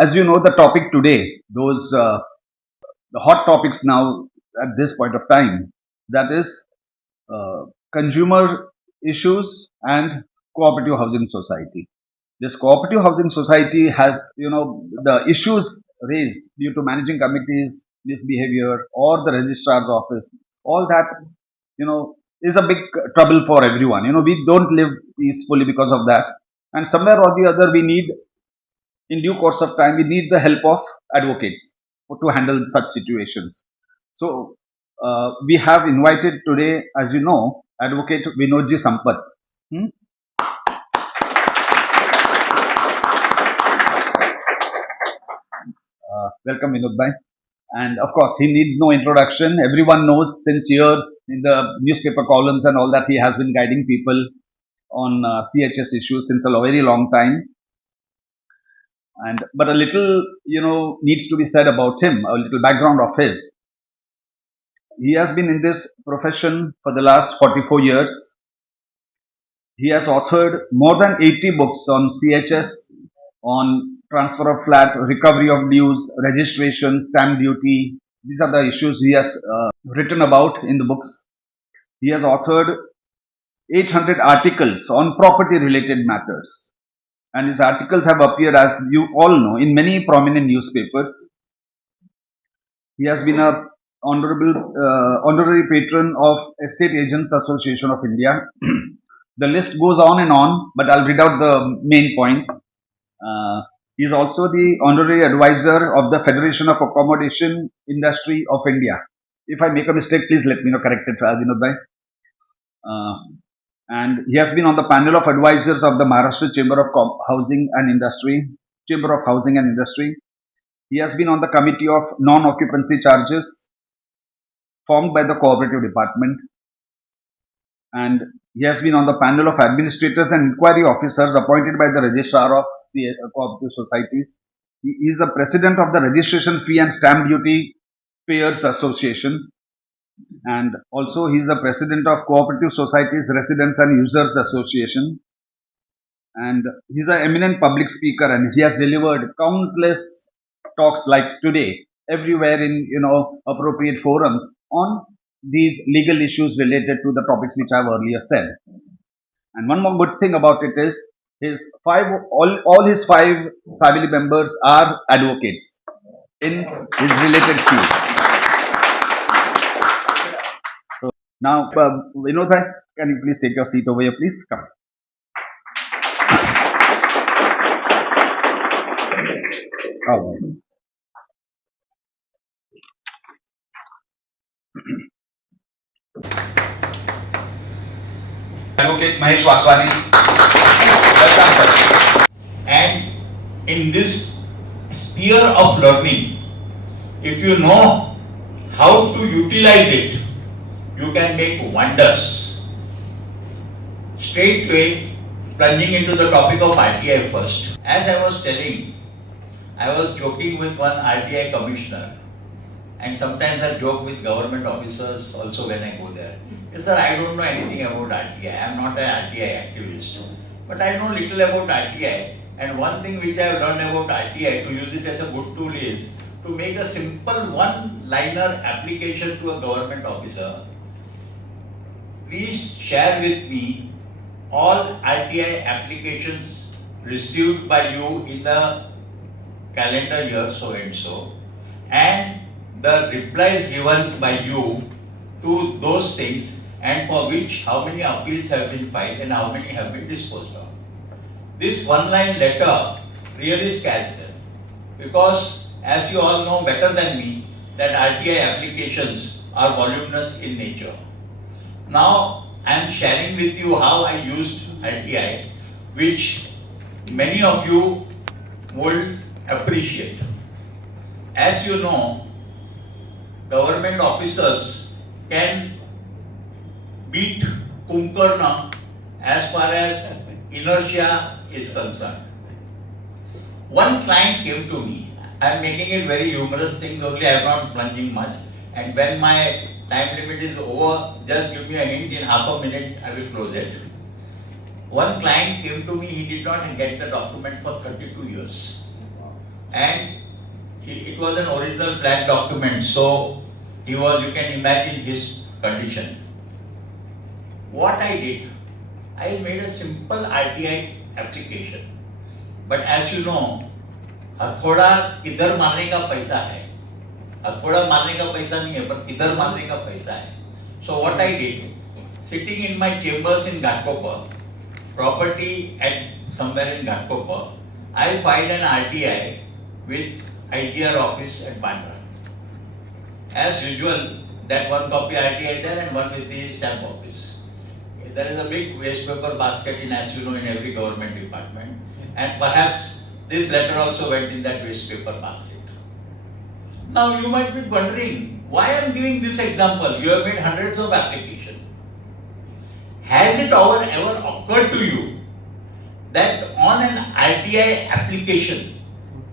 as you know, the topic today, the hot topics now at this point of time, that is consumer issues and cooperative housing society. This cooperative housing society has, the issues raised due to managing committees misbehavior or the registrar's office. All that, is a big trouble for everyone. We don't live peacefully because of that, and somewhere or the other, we need, in due course of time, we need the help of advocates to handle such situations. So we have invited today, as you know, Advocate Vinodji Sampath. Hmm? Welcome, Vinod bhai. And of course, he needs no introduction. Everyone knows since years in the newspaper columns and all that he has been guiding people on CHS issues since a very long time. And but a little, needs to be said about him. A little background of his. He has been in this profession for the last 44 years. He has authored more than 80 books on CHS, on transfer of flat, recovery of dues, registration, stamp duty. These are the issues he has written about in the books. He has authored 800 articles on property related matters. And his articles have appeared, as you all know, in many prominent newspapers. He has been a honorary patron of Estate Agents Association of India. The list goes on and on, but I'll read out the main points. He is also the honorary advisor of the Federation of Accommodation Industry of India. If I make a mistake, please let me know, correct it, Vinod bhai. And he has been on the panel of advisors of the Maharashtra Chamber of Housing and Industry, Chamber of Housing and Industry. He has been on the committee of non-occupancy charges formed by the cooperative department. And he has been on the panel of administrators and inquiry officers appointed by the registrar of cooperative societies. He is the president of the Registration Fee and Stamp Duty Payers Association. And also he is the president of Cooperative Societies Residents and Users Association. And he is an eminent public speaker, and he has delivered countless talks like today everywhere in appropriate forums on these legal issues related to the topics which I have earlier said. And one more good thing about it is all his five family members are advocates in his related field. So now, Vinod bhai, can you please take your seat over here, please? Come. Oh. Advocate Mahesh Vaswani. Welcome, sir. And in this sphere of learning, if you know how to utilize it, you can make wonders. Straightway, plunging into the topic of RTI first. As I was telling, I was joking with one RTI commissioner, and sometimes I joke with government officers also when I go there. Yes, sir, I don't know anything about RTI. I am not an RTI activist. But I know little about RTI. And one thing which I have learned about RTI, to use it as a good tool, is to make a simple one-liner application to a government officer. Please share with me all RTI applications received by you in the calendar year so and so, and the replies given by you to those things, and for which how many appeals have been filed and how many have been disposed of. This one-line letter really scares them, because as you all know better than me that RTI applications are voluminous in nature. Now I am sharing with you how I used RTI, which many of you will appreciate. As you know, government officers can beat Kumbhakarna as far as inertia is concerned. One client came to me. I am making it very humorous things only, I am not plunging much. And when my time limit is over, just give me a hint, in half a minute I will close it. One client came to me, he did not get the document for 32 years. and it was an original flat document, so he was, you can imagine his condition. What I did, I made a simple RTI application, but as you know, हथौड़ा किधर मारने का पैसा है, हथौड़ा मारने का पैसा नहीं है, पर किधर मारने का पैसा है. So what I did, sitting in my chambers in Ghatkopar, property at somewhere in Ghatkopar, I filed an RTI with ITR office at Bandra. As usual, that one copy RTI there and one with the stamp office. There is a big waste paper basket in, as you know, in every government department, and perhaps this letter also went in that waste paper basket. Now you might be wondering why I am giving this example. You have made hundreds of applications. Has it ever occurred to you that on an RTI application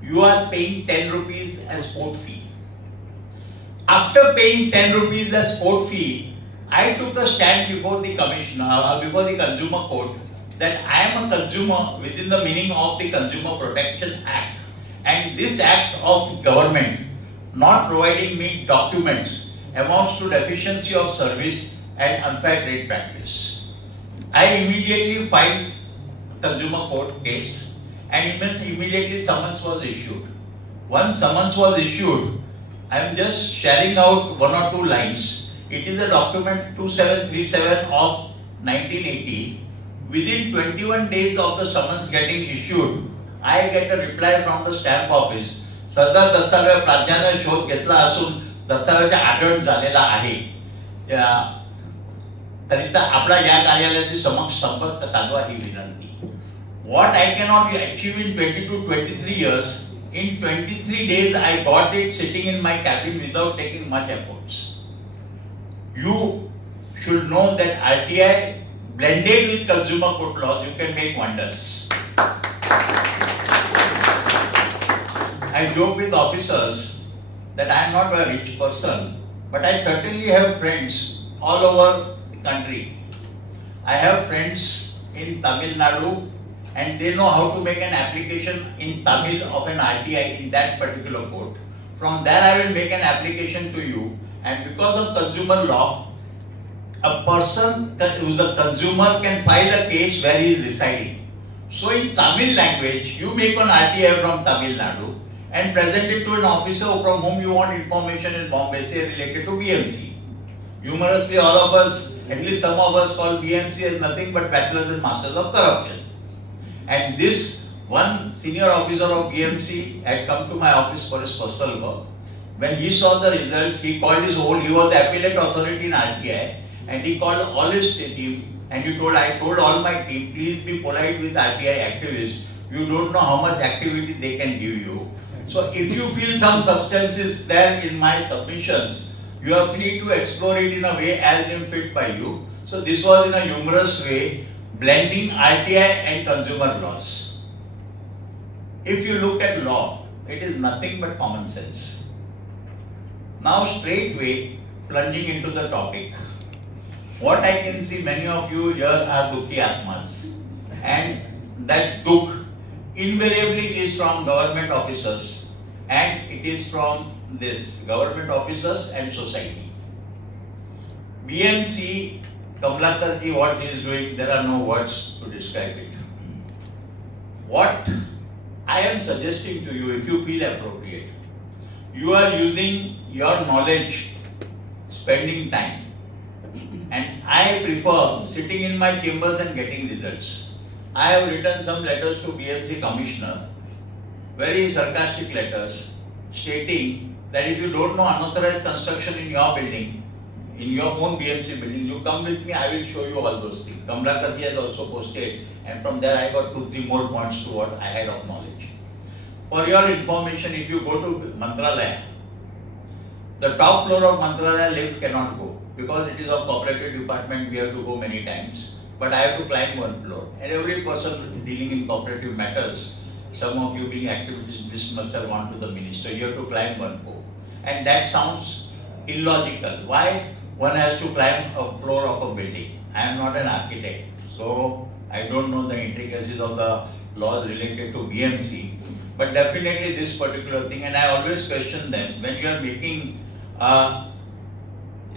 you are paying 10 rupees as port fee? After paying 10 rupees as port fee, I took a stand before the commissioner, before the consumer court, that I am a consumer within the meaning of the Consumer Protection Act, and this act of government not providing me documents amounts to deficiency of service and unfair trade practice. I immediately filed consumer court case, and immediately summons was issued. Once summons was issued, I am just sharing out one or two lines. It is a document 2737 of 1980. Within 21 days of the summons getting issued, I get a reply from the stamp office. सदर दस्तावेज प्राध्याने शोध घेतला असून दस्तावेज आढळ झालेला आहे. तरीता आपला या कार्यालयाशी समक्ष संपर्क साधवा ही विनंती. What I cannot achieve in 22-23 years, in 23 days I got it sitting in my cabin without taking much efforts. You should know that RTI blended with consumer court laws, you can make wonders. I joke with officers that I am not a rich person, but I certainly have friends all over the country. I have friends in Tamil Nadu, and they know how to make an application in Tamil of an RTI in that particular court. From there I will make an application to you, and because of consumer law, a person who is a consumer can file a case where he is residing. So in Tamil language, you make an RTI from Tamil Nadu and present it to an officer from whom you want information in Bombay, say related to BMC. Humorously, all of us, at least some of us, call BMC as nothing but bachelors and masters of corruption. And this one senior officer of BMC had come to my office for his personal work. When he saw the results, he called his whole, he was the appellate authority in RTI, and he called all his team, and I told all my team, please be polite with RTI activists. You don't know how much activity they can give you. So if you feel some substance is there in my submissions, you are free to explore it in a way as deemed fit by you. So this was in a humorous way, blending RTI and consumer laws. If you look at law, it is nothing but common sense. Now straightway plunging into the topic. What I can see, many of you here are Dukhi Atmas, and that Dukh invariably is from government officers, and it is from this government officers and society. BMC, Kamlakarji, what he is doing, there are no words to describe it. What I am suggesting to you, if you feel appropriate, you are using your knowledge, spending time, and I prefer sitting in my chambers and getting results. I have written some letters to BMC Commissioner, very sarcastic letters, stating that if you don't know unauthorized construction in your building, in your own BMC building, you come with me, I will show you all those things. Kamlakarji has also posted, and from there I got 2-3 more points to what I had of knowledge. For your information, if you go to Mantralaya, the top floor of Mantralaya lift cannot go, because it is of cooperative department, we have to go many times. But I have to climb one floor. And every person dealing in cooperative matters, some of you being activists, this must have gone to the minister, you have to climb one floor. And that sounds illogical. Why one has to climb a floor of a building? I am not an architect, so I don't know the intricacies of the laws related to BMC. But definitely this particular thing, and I always question them when you are making a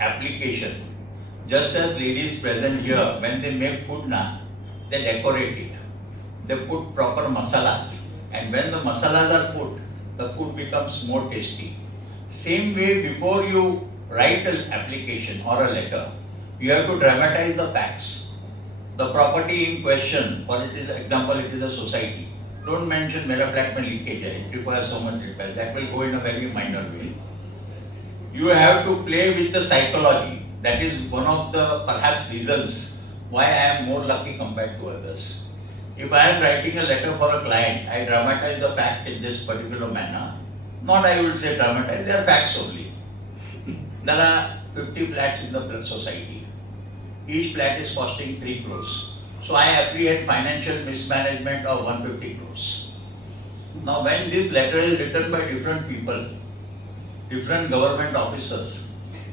application. Just as ladies present here, when they make food na, they decorate it. They put proper masalas, and when the masalas are put, the food becomes more tasty. Same way, before you write an application or a letter, you have to dramatize the facts. The property in question, for it is example, it is a society. Don't mention mera flat mein leakage hai, it requires so much repair. That will go in a very minor way. You have to play with the psychology. That is one of the perhaps reasons why I am more lucky compared to others. If I am writing a letter for a client, I dramatize the fact in this particular manner. Not I would say dramatize, they are facts only. There are 50 flats in the society. Each flat is costing 3 crores. So I apprehend financial mismanagement of 150 crores. Now when this letter is written by different people, different government officers,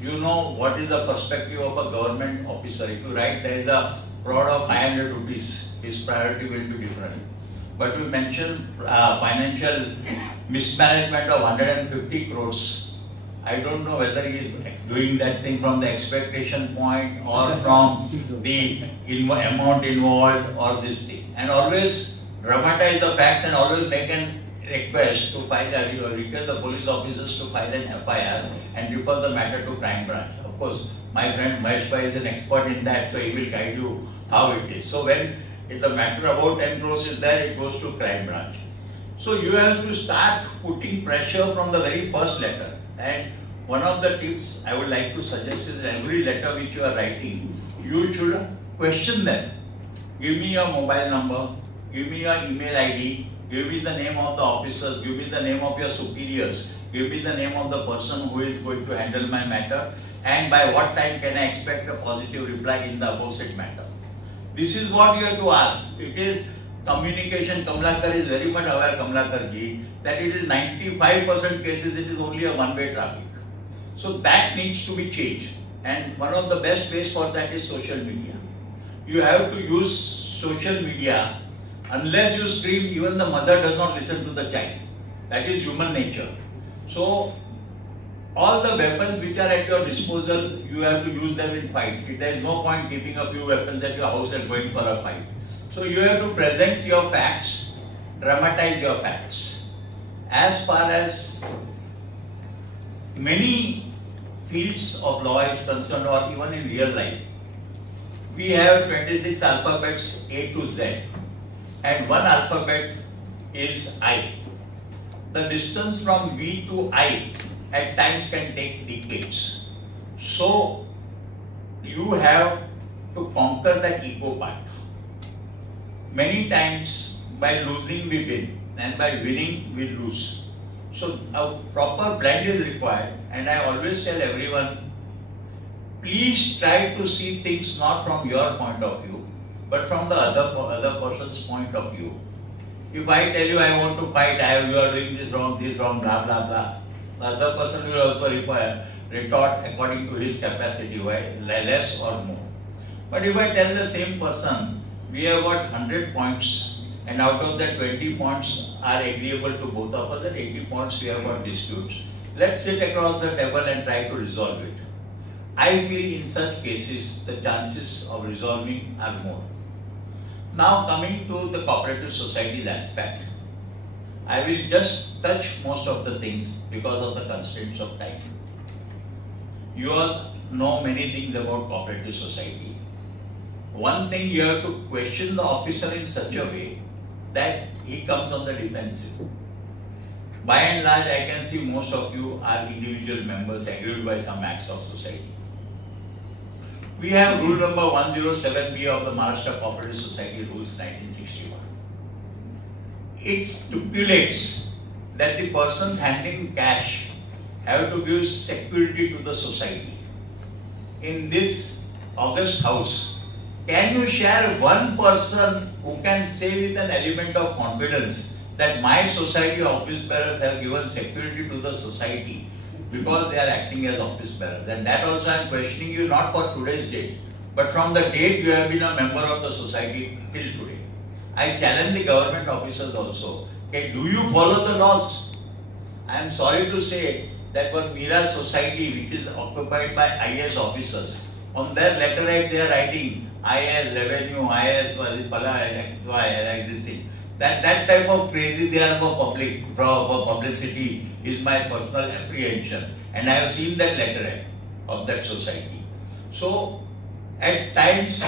you know what is the perspective of a government officer. If you write there is a fraud of 500 rupees, his priority will be different. But you mention financial mismanagement of 150 crores. I don't know whether he is doing that thing from the expectation point or from the amount involved or this thing. And always dramatize the facts and always make an request to file or request the police officers to file an FIR and refer the matter to crime branch. Of course, my friend Mahesh Bhai is an expert in that, so he will guide you how it is. So when the matter about 10 crores is there, it goes to crime branch. So you have to start putting pressure from the very first letter. And one of the tips I would like to suggest is every letter which you are writing, you should question them. Give me your mobile number, give me your email ID, give me the name of the officers, give me the name of your superiors, give me the name of the person who is going to handle my matter, and by what time can I expect a positive reply in the opposite matter. This is what you have to ask. It is communication. Kamlakar is very much aware, Kamlakar ji, that it is 95% cases it is only a one-way traffic. So that needs to be changed. And one of the best ways for that is social media. You have to use social media. Unless you scream, even the mother does not listen to the child. That is human nature. So all the weapons which are at your disposal, you have to use them in fight. There is no point keeping a few weapons at your house and going for a fight. So you have to present your facts, dramatize your facts. As far as many fields of law is concerned, or even in real life, we have 26 alphabets A to Z, and one alphabet is I. The distance from V to I at times can take decades. So you have to conquer that ego part. Many times by losing we win, and by winning we lose. So a proper blend is required, and I always tell everyone, please try to see things not from your point of view, but from the other person's point of view. If I tell you I want to fight, you are doing this wrong, blah blah blah, the other person will also retort according to his capacity, less or more. But if I tell the same person, we have got 100 points, and out of that 20 points are agreeable to both of us, and 80 points we have got disputes. Let's sit across the table and try to resolve it. I feel in such cases the chances of resolving are more. Now coming to the cooperative societies aspect, I will just touch most of the things because of the constraints of time. You all know many things about cooperative society. One thing, you have to question the officer in such a way that he comes on the defensive. By and large, I can see most of you are individual members aggrieved by some acts of society. We have rule number 107B of the Maharashtra Cooperative Society Rules 1961. It stipulates that the persons handling cash have to give security to the society. In this august house, can you share one person who can say with an element of confidence that my society office bearers have given security to the society because they are acting as office bearers? And that also I am questioning you not for today's date, but from the date you have been a member of the society till today. I challenge the government officers also. Okay, do you follow the laws? I am sorry to say that one Mira society which is occupied by IAS officers, on their letterhead they are writing IAS revenue, IAS XY, like this thing. That type of crazy they are for publicity is my personal apprehension, and I have seen that letterhead of that society. So at times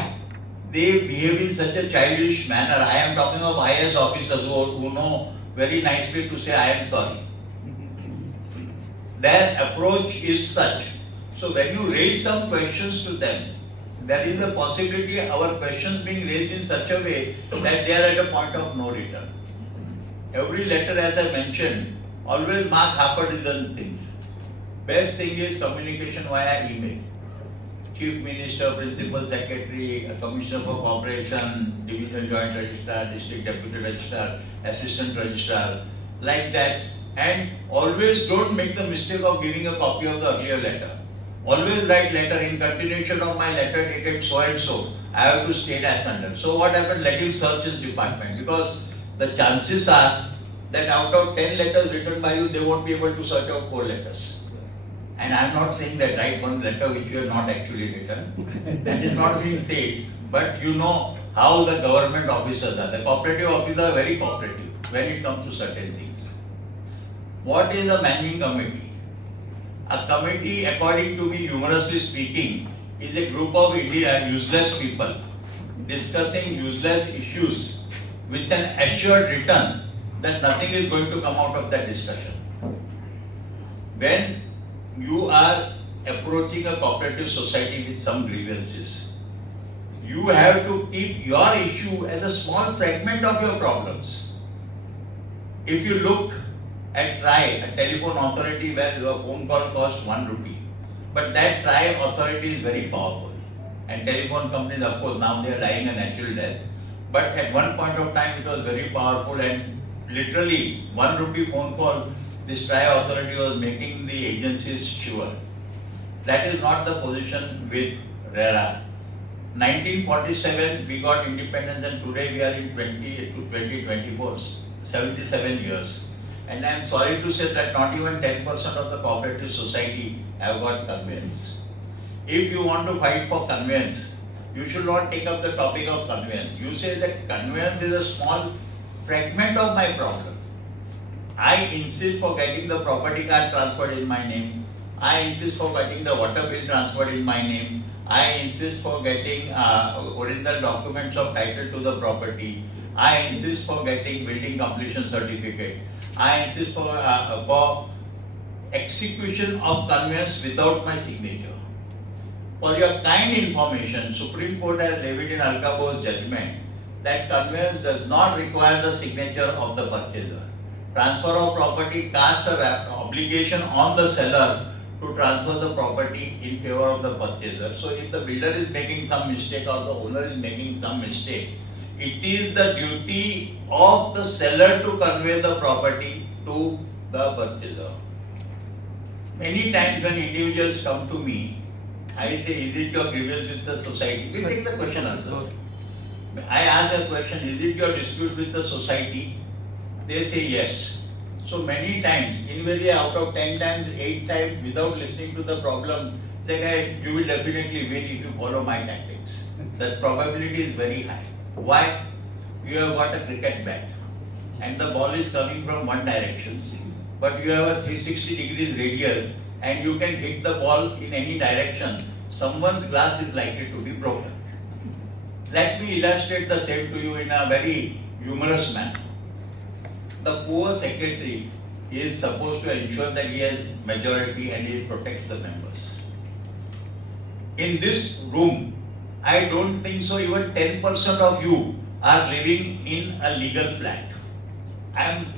they behave in such a childish manner. I am talking of IAS officers who know very nicely to say I am sorry. Their approach is such. So when you raise some questions to them, there is a possibility our questions being raised in such a way that they are at a point of no return. Every letter, as I mentioned, always mark half a dozen things. Best thing is communication via email. Chief Minister, Principal Secretary, Commissioner for Corporation, Divisional Joint Registrar, District Deputy Registrar, Assistant Registrar, like that. And always don't make the mistake of giving a copy of the earlier letter. Always write letter in continuation of my letter dated so and so. I have to state as under. So what happened? Let him search his department, because the chances are that out of 10 letters written by you, they won't be able to search out 4 letters. And I am not saying that write one letter which you have not actually written. That is not being said. But you know how the government officers are. The cooperative officers are very cooperative when it comes to certain things. What is a managing committee? A committee, according to me, humorously speaking, is a group of useless people discussing useless issues with an assured return that nothing is going to come out of that discussion. When you are approaching a cooperative society with some grievances, you have to keep your issue as a small fragment of your problems. If you look at TRAI, a telephone authority where your phone call costs 1 rupee, but that TRAI authority is very powerful. And telephone companies, of course, now they are dying a natural death. But at one point of time, it was very powerful, and literally 1 rupee phone call, this TRAI authority was making the agencies sure. That is not the position with RERA. 1947, we got independence, and today we are in 2024, 77 years. And I am sorry to say that not even 10% of the cooperative society have got conveyance. If you want to fight for conveyance, you should not take up the topic of conveyance. You say that conveyance is a small fragment of my problem. I insist for getting the property card transferred in my name. I insist for getting the water bill transferred in my name. I insist for getting original documents of title to the property. I insist for getting building completion certificate. I insist for execution of conveyance without my signature. For your kind information, Supreme Court has levied in Alcabo's judgment that conveyance does not require the signature of the purchaser. Transfer of property casts an obligation on the seller to transfer the property in favor of the purchaser. So if the builder is making some mistake or the owner is making some mistake, it is the duty of the seller to convey the property to the purchaser. Many times when individuals come to me, I say, is it your grievance with the society? We take the question answers. I ask a question, is it your dispute with the society? They say yes. So many times, invariably out of 10 times, 8 times, without listening to the problem, say, guy, you will definitely win if you follow my tactics. That probability is very high. Why? You have got a cricket bat and the ball is coming from one direction, but you have a 360 degrees radius and you can hit the ball in any direction. Someone's glass is likely to be broken. Let me illustrate the same to you in a very humorous manner. The poor secretary is supposed to ensure that he has majority and he protects the members. In this room, I don't think so even 10% of you are living in a legal flat. I am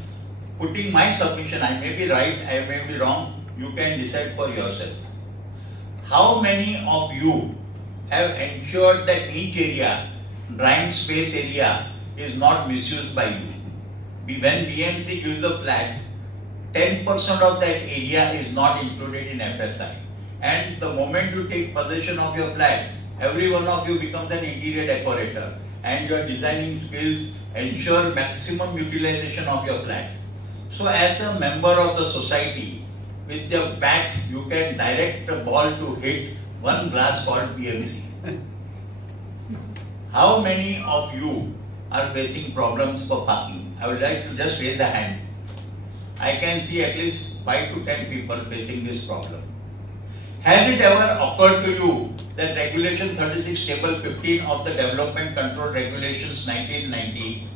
putting my submission, I may be right, I may be wrong, you can decide for yourself. How many of you have ensured that each area, drying space area, is not misused by you? When BMC gives the flat, 10% of that area is not included in FSI. And the moment you take possession of your flat, every one of you becomes an interior decorator. and your designing skills ensure maximum utilization of your flat. So as a member of the society, with your bat, you can direct the ball to hit one glass called PMC. How many of you are facing problems for parking? I would like to just raise a hand. I can see at least 5 to 10 people facing this problem. Has it ever occurred to you that Regulation 36 Table 15 of the Development Control Regulations 1990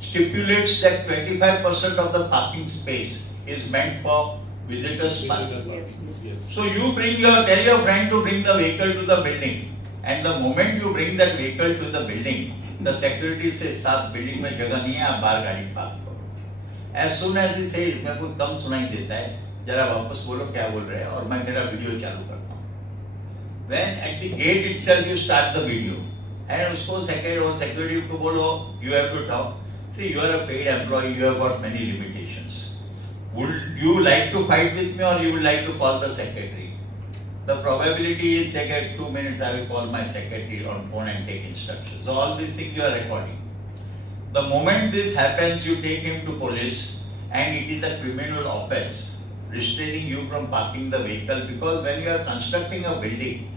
stipulates that 25% of the parking space is meant for visitors parking? Yes. So you tell your friend to bring the vehicle to the building, and the moment you bring that vehicle to the building, the security says, "साथ building में जगह नहीं है, आप बाहर गाड़ी park करो." As soon as he says, मेरे को कम सुनाई देता है, जरा वापस बोलो क्या बोल रहे हैं, और मैं मेरा वीडियो चालू करता हूँ. When at the gate itself you start the video, and उसको security को बोलो, you have to talk. See, you are a paid employee, you have got many limitations. Would you like to fight with me, or you would like to call the secretary? The probability is, second 2 minutes, I will call my secretary on phone and take instructions. So all these things you are recording. The moment this happens, you take him to police, and it is a criminal offense restraining you from parking the vehicle, because when you are constructing a building,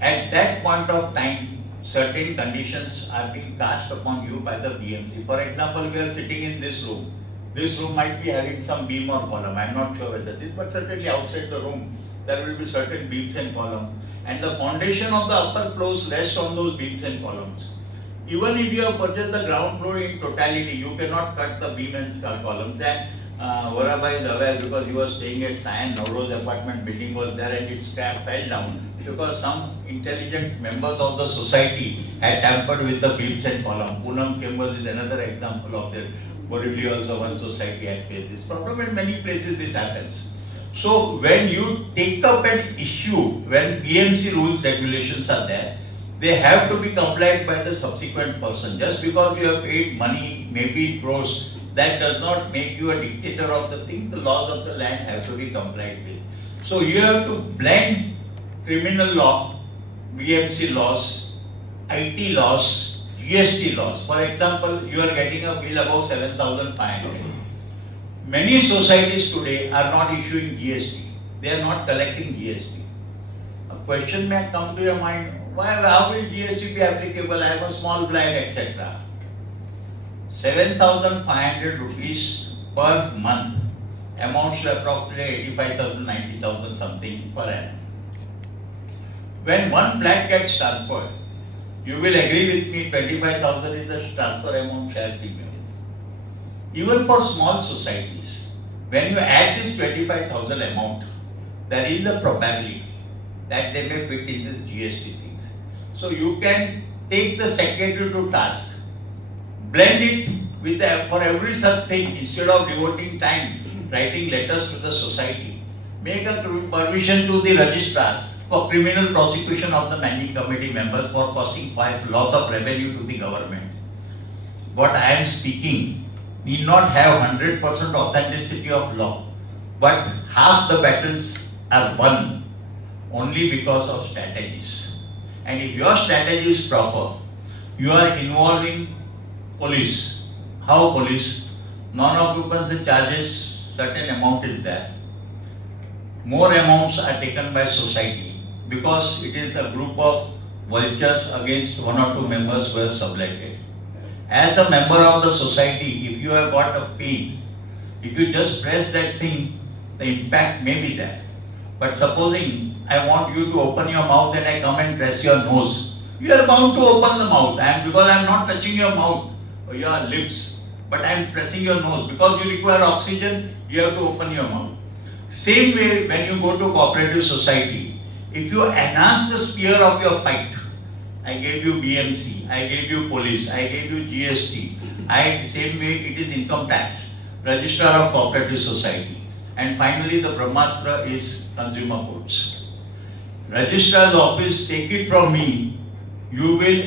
at that point of time, certain conditions are being cast upon you by the BMC. For example, we are sitting in this room. This room might be having some beam or column. I am not sure whether this, but certainly outside the room, there will be certain beams and columns. And the foundation of the upper floors rests on those beams and columns. Even if you have purchased the ground floor in totality, you cannot cut the beam and columns. And Varabai is aware, because he was staying at Sayan Nauroz apartment building was there, and its scrap fell down because some intelligent members of the society had tampered with the beams and columns. Poonam Chambers is another example of this. Borivali also one society had faced this problem. In many places this happens. So when you take up an issue, when BMC rules, regulations are there, they have to be complied by the subsequent person. Just because you have paid money, maybe crores, that does not make you a dictator of the thing. The laws of the land have to be complied with. So you have to blend criminal law, BMC laws, IT laws, GST laws. For example, you are getting a bill above 7,500. Many societies today are not issuing GST. They are not collecting GST. A question may come to your mind, how will GST be applicable? I have a small flat, etc. 7,500 rupees per month amounts to approximately 85,000, 90,000 something per annum. When one flat gets transferred, you will agree with me, 25,000 is the transfer amount shall be made. Even for small societies, when you add this 25,000 amount, there is a probability that they may fit in this GST things. So you can take the secretary to task, blend it with for every such thing, instead of devoting time writing letters to the society, make a permission to the registrar for criminal prosecution of the managing committee members for causing loss of revenue to the government. What I am speaking need not have 100% authenticity of law, but half the battles are won only because of strategies. And if your strategy is proper, you are involving police. How police? Non-occupancy charges, certain amount is there. More amounts are taken by society because it is a group of vultures against one or two members who have subletted. As a member of the society, if you have got a pain, if you just press that thing, the impact may be there. But supposing I want you to open your mouth and I come and press your nose, you are bound to open the mouth. Because I am not touching your mouth or your lips, but I am pressing your nose. Because you require oxygen, you have to open your mouth. Same way, when you go to cooperative society, if you enhance the sphere of your fight, I gave you BMC, I gave you police, I gave you GST, same way it is income tax, registrar of cooperative society, and finally the Brahmastra is consumer courts. Registrar's office, take it from me, you will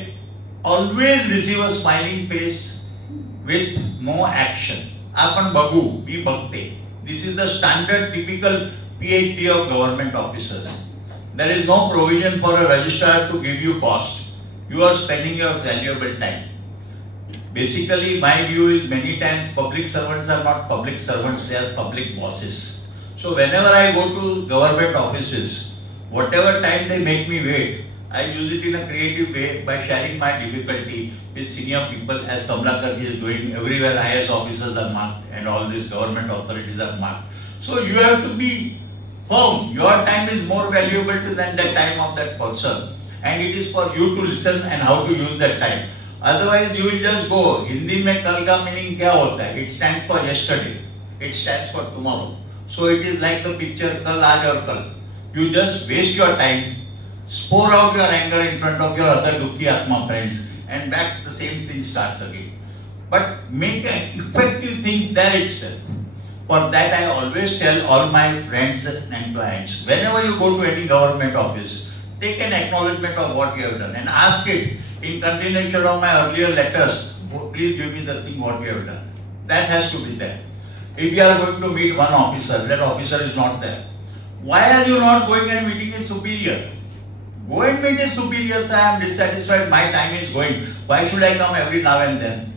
always receive a smiling face with no action. Apan bagu, be bhakte. This is the standard typical PhD of government officers. There is no provision for a registrar to give you cost. You are spending your valuable time. Basically, my view is many times public servants are not public servants, they are public bosses. So whenever I go to government offices, whatever time they make me wait, I use it in a creative way by sharing my difficulty with senior people, as Kamlakar is doing. Everywhere IS officers are marked and all these government authorities are marked. So you have to be firm. Your time is more valuable than the time of that person. And it is for you to listen and how to use that time. Otherwise you will just go. Hindi mein kal ka meaning kya hota hai? It stands for yesterday. It stands for tomorrow. So it is like the picture kal, aaj aur kal. You just waste your time, pour out your anger in front of your other dukhi atma friends, and back the same thing starts again. But make an effective thing there itself. For that I always tell all my friends and clients, whenever you go to any government office, take an acknowledgement of what you have done and ask it in continuation of my earlier letters, please give me the thing what you have done. That has to be there. If you are going to meet one officer, that officer is not there. Why are you not going and meeting his superior? Go and meet his superior, say I am dissatisfied, my time is going. Why should I come every now and then?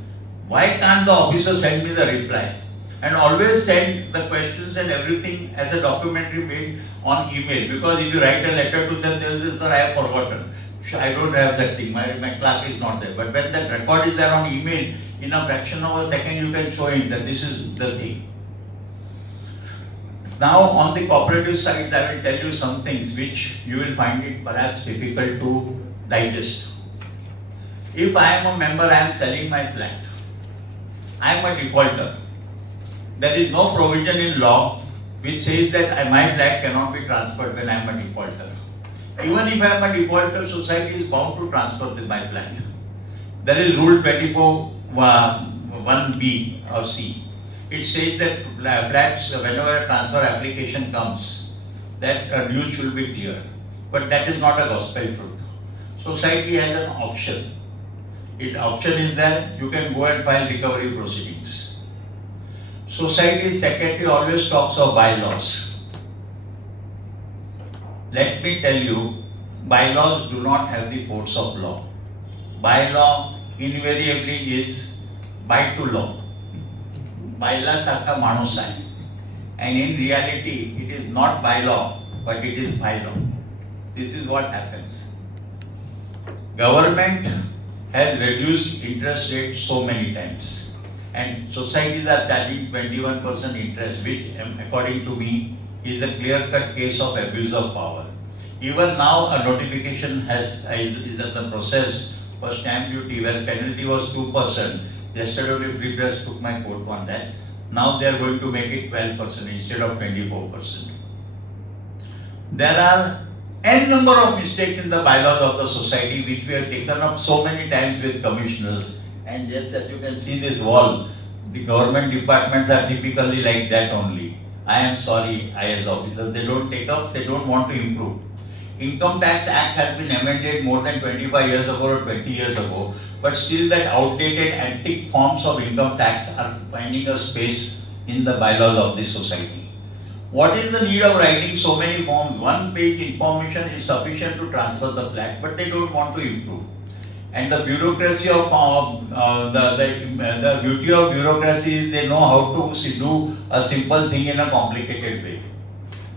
Why can't the officer send me the reply? And always send the questions and everything as a documentary made on email. Because if you write a letter to them, they will say, sir, I have forgotten. I don't have that thing, my clerk is not there. But when that record is there on email, in a fraction of a second you can show him that this is the thing. Now on the cooperative side, I will tell you some things which you will find it perhaps difficult to digest. If I am a member, I am selling my flat. I am a defaulter. There is no provision in law which says that my flat cannot be transferred when I am a defaulter. Even if I am a defaulter, society is bound to transfer my flat. There is Rule 24 1B or C. It says that flats, whenever a transfer application comes, that dues should be cleared. But that is not a gospel truth. Society has an option. Its option is that you can go and file recovery proceedings. Society secretary always talks of bylaws. Let me tell you, bylaws do not have the force of law. Bylaw invariably is by to law. Bylaw sarka manus hai. And in reality, it is not by law, but it is by law. This is what happens. Government has reduced interest rates so many times. And societies are charging 21% interest, which according to me is a clear-cut case of abuse of power. Even now a notification is in the process for stamp duty where penalty was 2%. Yesterday only Free Press took my quote on that. Now they are going to make it 12% instead of 24%. There are n number of mistakes in the bylaws of the society which we have taken up so many times with commissioners. And just as you can see this wall, the government departments are typically like that only. I am sorry, IS officers, they don't take up, they don't want to improve. Income Tax Act has been amended more than 25 years ago or 20 years ago, but still that outdated antique forms of income tax are finding a space in the bylaws of this society. What is the need of writing so many forms? One page information is sufficient to transfer the flat, but they don't want to improve. And the bureaucracy of the beauty of bureaucracy is they know how to do a simple thing in a complicated way.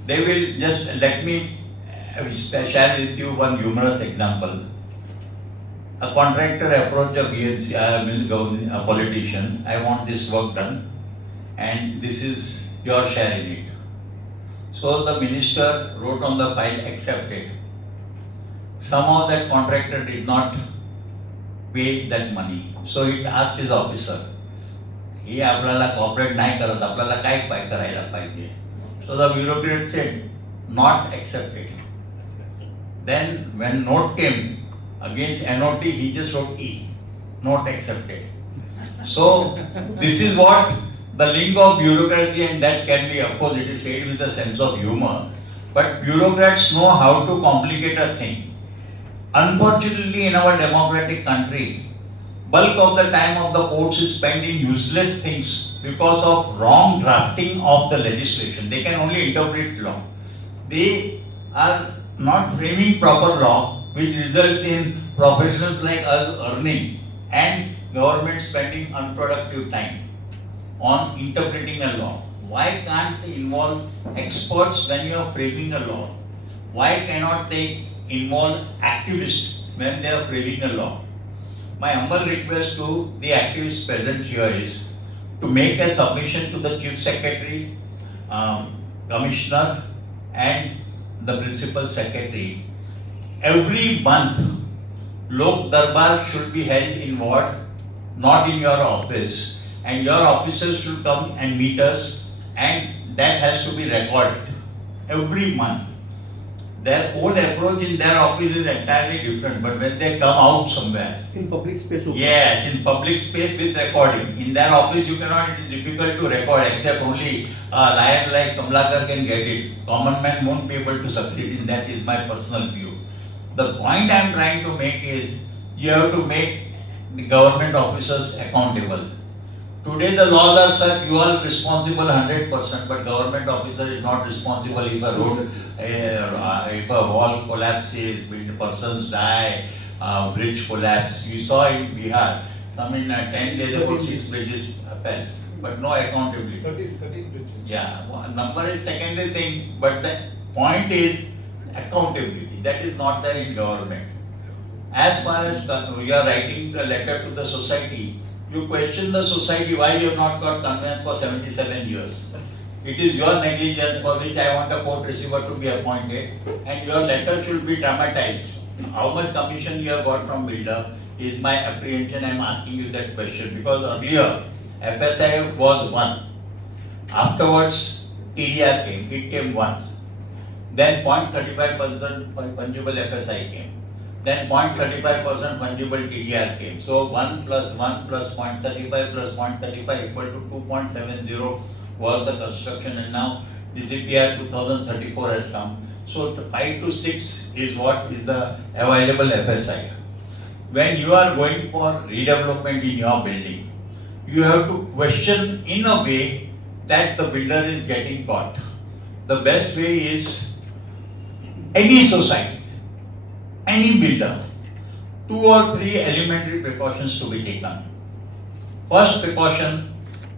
They will just let me share with you one humorous example. A contractor approached a BMC, a politician. I want this work done, and this is your share in it. So the minister wrote on the file, accepted. Somehow that contractor did not pay that money. So he asked his officer, he आपल्याला cooperate नाही करत, आपल्याला काय करायला पाहिजे? So the bureaucrat said, not accepted. Then when note came against NOT, he just wrote E, not accepted. So this is what the link of bureaucracy, and that can be, of course, it is said with a sense of humor, but bureaucrats know how to complicate a thing. Unfortunately, in our democratic country, bulk of the time of the courts is spent in useless things because of wrong drafting of the legislation. They can only interpret law. They are not framing proper law, which results in professionals like us earning and government spending unproductive time on interpreting a law? Why can't they involve experts when you are framing a law? Why cannot they involve activists when they are framing a law? My humble request to the activists present here is to make a submission to the Chief Secretary, Commissioner and the Principal Secretary. Every month, Lok Darbar should be held in ward, not in your office, and your officers should come and meet us, and that has to be recorded every month. Their own approach in their office is entirely different, but when they come out somewhere, in public space. yes, in public space with recording. In their office, you cannot, it is difficult to record, except only a lion like Kamlakar can get it. Common man won't be able to succeed in that, is my personal view. The point I am trying to make is, you have to make the government officers accountable. Today the laws are such, you are responsible 100%, but government officer is not responsible if a road, if a wall collapses, persons die, bridge collapse. You saw in Bihar, some in 10 days about 6 bridges fell, but no accountability. 13 bridges. Yeah, one number is secondary thing, but the point is accountability. That is not there in government. As far as you are writing a letter to the society, you question the society why you have not got conveyance for 77 years. It is your negligence for which I want a court receiver to be appointed, and your letter should be dramatized. How much commission you have got from builder is my apprehension. I am asking you that question because earlier FSI was 1. Afterwards TDR came, it came 1. Then 0.35% fungible FSI came. Then 0.35% fungible TDR came. So 1 plus 1 plus 0.35 plus 0.35 equal to 2.70 was the construction, and now DCPR 2034 has come. So 5 to 6 is what is the available FSI. When you are going for redevelopment in your building, you have to question in a way that the builder is getting caught. The best way is any society, any builder, 2 or 3 elementary precautions to be taken. First precaution,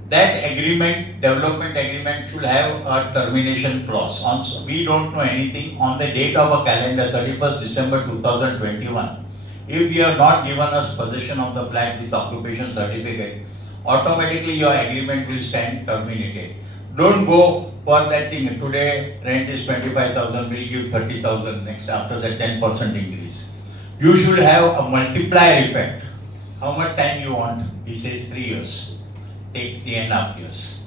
that agreement, development agreement should have a termination clause. We don't know anything on the date of a calendar, 31st December 2021. If you have not given us possession of the flat with occupation certificate, automatically your agreement will stand terminated. Don't go for that thing. Today rent is 25,000, we'll give 30,000 next after the 10% increase. You should have a multiplier effect. How much time you want? He says 3 years. Take 3.5 years.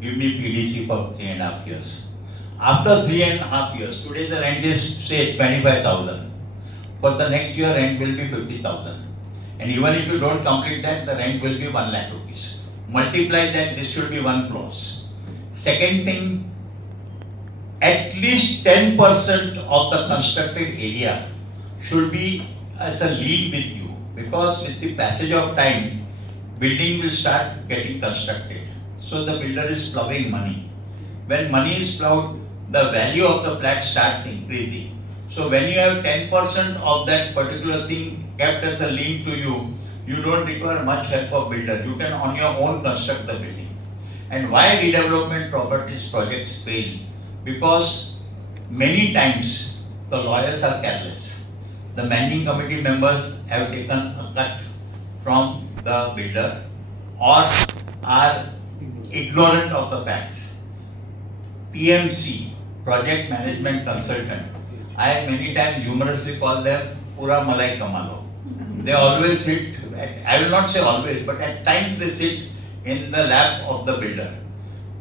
Give me PDC for 3.5 years. After 3.5 years, today the rent is say 25,000. For the next year rent will be 50,000. And even if you don't complete that, the rent will be 1 lakh rupees. Multiply that, this should be 1 clause. Second thing, at least 10% of the constructed area should be as a lien with you, because with the passage of time, building will start getting constructed. So the builder is plowing money. When money is plowed, the value of the flat starts increasing. So when you have 10% of that particular thing kept as a lien to you, you don't require much help of builder. You can on your own construct the building. And why redevelopment properties projects fail? Because many times the lawyers are careless. The managing committee members have taken a cut from the builder or are ignorant of the facts. PMC, project management consultant, I have many times humorously called them Pura Malai Kamalo. They always sit, I will not say always, but at times they sit in the lap of the builder.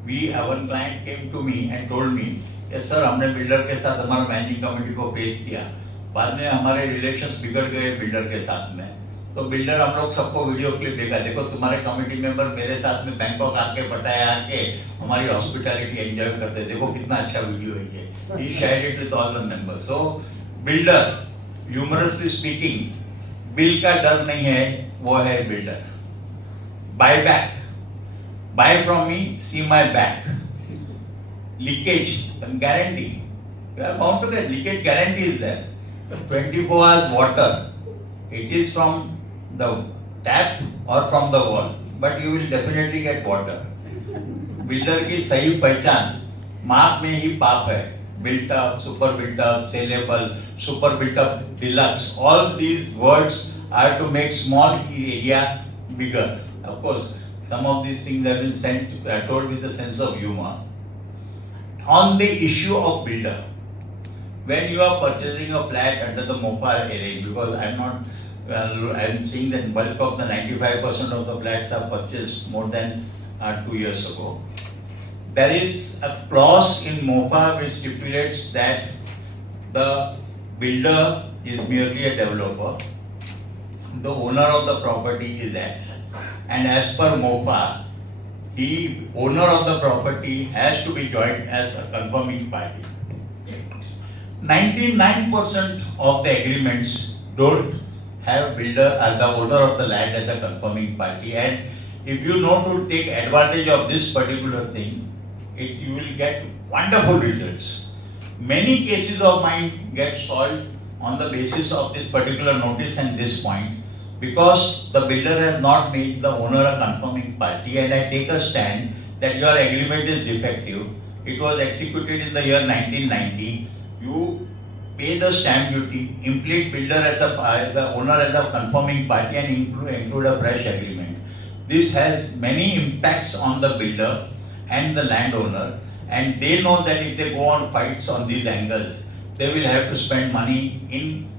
One client came to me and told me, yes sir, हमने builder के साथ हमारा managing committee को भेज दिया. बाद में हमारे relations बिगड़ गए builder के साथ में. तो बिल्डर हम लोग सबको वीडियो क्लिप देखा, देखो तुम्हारे कमेटी मेंबर मेरे साथ में बैंकॉक आके पटाया आके हमारी हॉस्पिटैलिटी एंजॉय करते, देखो कितना अच्छा वीडियो है ये. He shared it with all the members. So builder, humorously speaking, bill का डर नहीं है, वो है builder. Buyback, buy from me, see my back. Leakage, guarantee. You are bound to get leakage guarantee is there. 24 hours water. It is from the tap or from the wall, but you will definitely get water. Builder की सही पहचान माप में ही पाप है. Built up, super built up, saleable, super built up, deluxe. All these words are to make small area bigger. Of course, some of these things have been told with a sense of humor. On the issue of builder, when you are purchasing a flat under the MOFA arrangement, because I'm seeing that bulk of the 95% of the flats are purchased more than 2 years ago. There is a clause in MOFA which stipulates that the builder is merely a developer, the owner of the property is X, and as per MOFA, the owner of the property has to be joined as a confirming party. 99% of the agreements don't have builder as the owner of the land as a confirming party, and if you know to take advantage of this particular thing, you will get wonderful results. Many cases of mine get solved on the basis of this particular notice and this point, because the builder has not made the owner a confirming party, and I take a stand that your agreement is defective. It was executed in the year 1990. You pay the stamp duty, implicate builder as the owner as a confirming party, and include a fresh agreement. This has many impacts on the builder and the landowner, and they know that if they go on fights on these angles, they will have to spend money in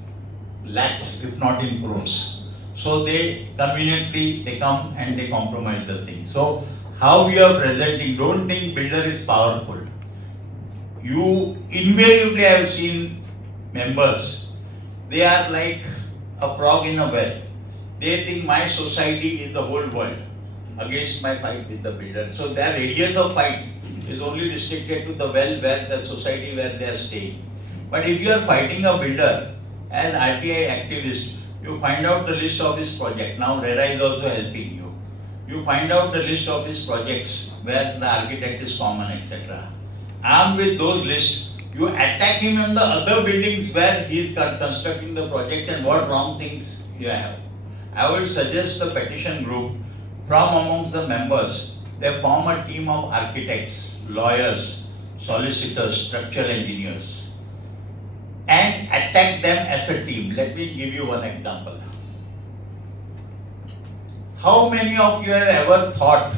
lakhs, if not in crores. So they conveniently, they come and they compromise the thing. So how we are presenting, don't think builder is powerful. You invariably have seen members, they are like a frog in a well. They think my society is the whole world against my fight with the builder. So their radius of fight is only restricted to the well where the society where they are staying. But if you are fighting a builder as RTI activist, you find out the list of his project. Now RERA is also helping you. You find out the list of his projects where the architect is common, etc. Armed with those lists, you attack him on the other buildings where he is constructing the project and what wrong things you have. I will suggest the petition group from amongst the members, they form a team of architects, lawyers, solicitors, structural engineers, and attack them as a team. Let me give you one example. How many of you have ever thought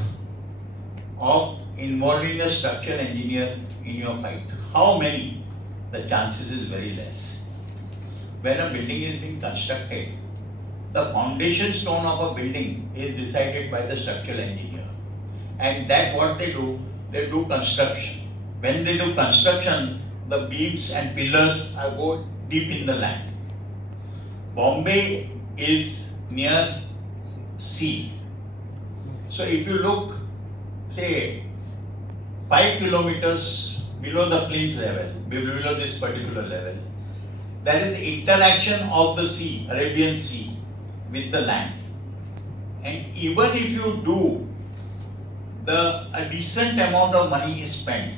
of involving a structural engineer in your fight? How many? The chances is very less. When a building is being constructed, the foundation stone of a building is decided by the structural engineer. And that what they do construction. When they do construction, the beams and pillars go deep in the land. Bombay is near sea. So if you look, say, 5 kilometers below the plinth level, below this particular level, there is interaction of the sea, Arabian Sea, with the land. And even if you do, a decent amount of money is spent,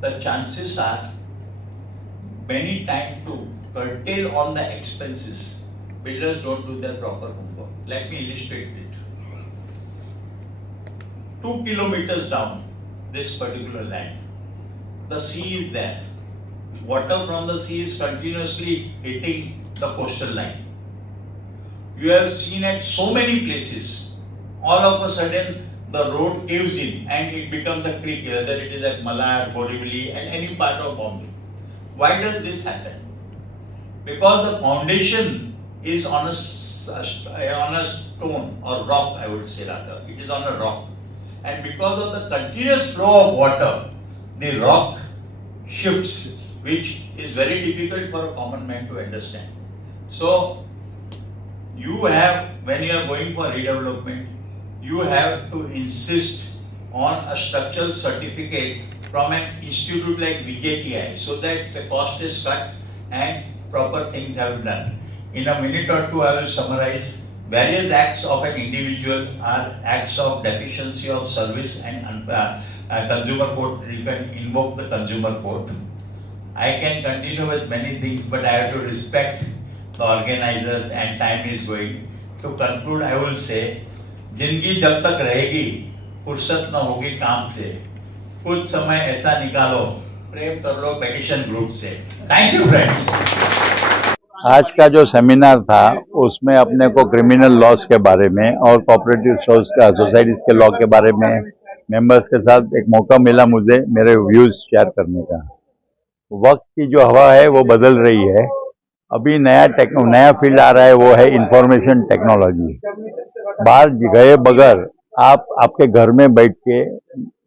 the chances are many times to curtail all the expenses. Builders don't do their proper homework. Let me illustrate it. 2 kilometers down this particular land, the sea is there. Water from the sea is continuously hitting the coastal line. You have seen at so many places, all of a sudden the road caves in and it becomes a creek, whether it is at Malad, Borivali and any part of Bombay. Why does this happen? Because the foundation is on a stone or rock, I would say rather. It is on a rock. And because of the continuous flow of water, the rock shifts, which is very difficult for a common man to understand. So, you have, when you are going for redevelopment, you have to insist on a structural certificate from an institute like VJTI so that the cost is cut and proper things have been done. In a minute or two, I will summarize. Various acts of an individual are acts of deficiency of service and consumer court. You can invoke the consumer court. I can continue with many things, but I have to respect the organizers and time is going. to conclude, I will say, जिंदगी जब तक रहेगी फुर्सत न होगी काम से, कुछ समय ऐसा निकालो, प्रेम कर लो पेटिशन ग्रुप से। Thank you friends. आज का जो सेमिनार था उसमें अपने को क्रिमिनल लॉस के बारे में और कोऑपरेटिव सोसाइटीज के लॉ के बारे में मेंबर्स के साथ एक मौका मिला मुझे मेरे व्यूज शेयर करने का। वक्त की जो हवा है वो बदल रही है। अभी नया फील्ड आ रहा है, वो है इंफॉर्मेशन टेक्नोलॉजी। बाहर गए बगैर आप आपके घर में बैठ के